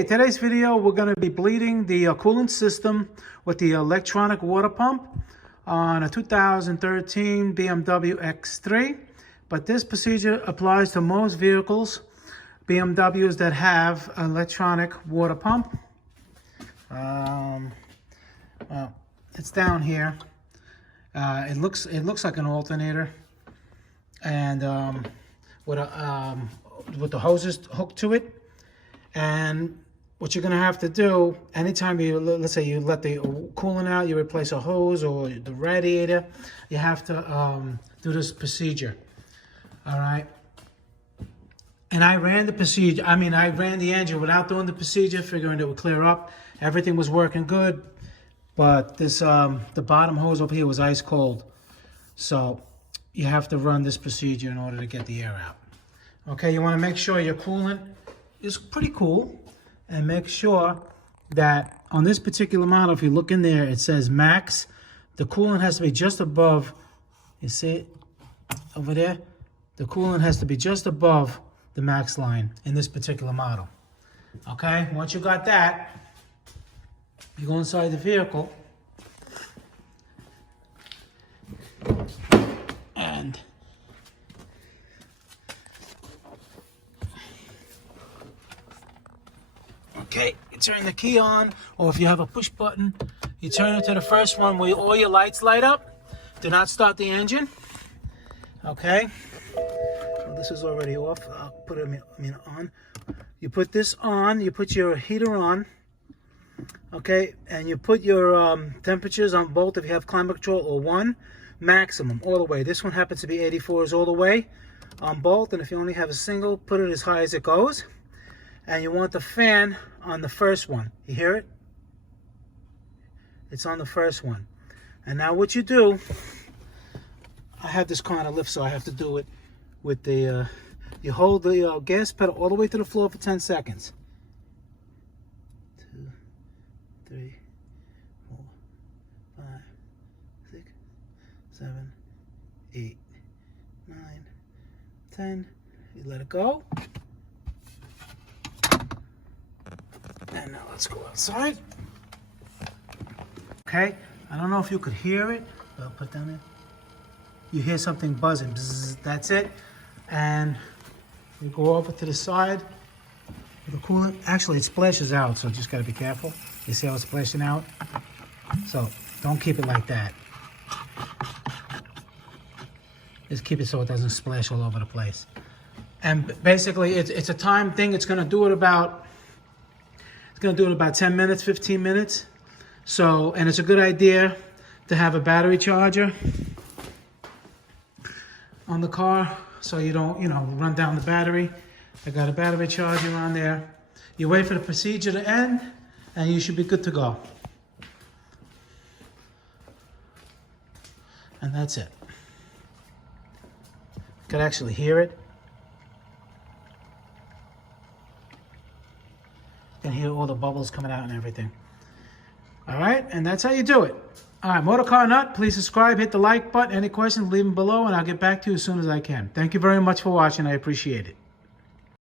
In today's video, we're going to be bleeding the coolant system with the electronic water pump on a 2013 BMW X3. But this procedure applies to most vehicles, BMWs that have electronic water pump. Well, it's down here. It looks like an alternator, and with the hoses hooked to it. And what you're going to have to do, anytime let's say you let the coolant out, you replace a hose or the radiator, you have to do this procedure. All right. And I ran the procedure. I ran the engine without doing the procedure, figuring it would clear up. Everything was working good, but this the bottom hose over here was ice cold. So you have to run this procedure in order to get the air out. Okay, you want to make sure your coolant is pretty cool, and make sure that on this particular model, if you look in there, it says max. The coolant has to be just above, you see it over there? The coolant has to be just above the max line in this particular model. Okay, once you got that, you go inside the vehicle and okay, you turn the key on, or if you have a push button, you turn it to the first one where all your lights light up. Do not start the engine. Okay, well, this is already off. I'll put it on. You put this on, you put your heater on, okay, and you put your temperatures on both if you have climate control, or 1 maximum all the way. This one happens to be 84s all the way on both, and if you only have a single, put it as high as it goes. And you want the fan on the first one. You hear it? It's on the first one. And now what you do, I have this kind of lift, so I have to do it with the, you hold the gas pedal all the way to the floor for 10 seconds. 2, 3, 4, 5, 6, 7, 8, 9, 10. You let it go. And now let's go outside. Okay, I don't know if you could hear it. I'll put down there. You hear something buzzing. Bzz, that's it. And you go over to the side with the coolant. Actually, it splashes out, so just gotta be careful. You see how it's splashing out? So don't keep it like that. Just keep it so it doesn't splash all over the place. And basically, it's a time thing. It's gonna do it about 10 minutes, 15 minutes. So, and it's a good idea to have a battery charger on the car so you don't, run down the battery. I got a battery charger on there. You wait for the procedure to end and you should be good to go. And that's it. You could actually hear it. You can hear all the bubbles coming out and everything. All right, and that's how you do it. All right, Motor Car Nut, please subscribe, hit the like button. Any questions, leave them below, and I'll get back to you as soon as I can. Thank you very much for watching. I appreciate it.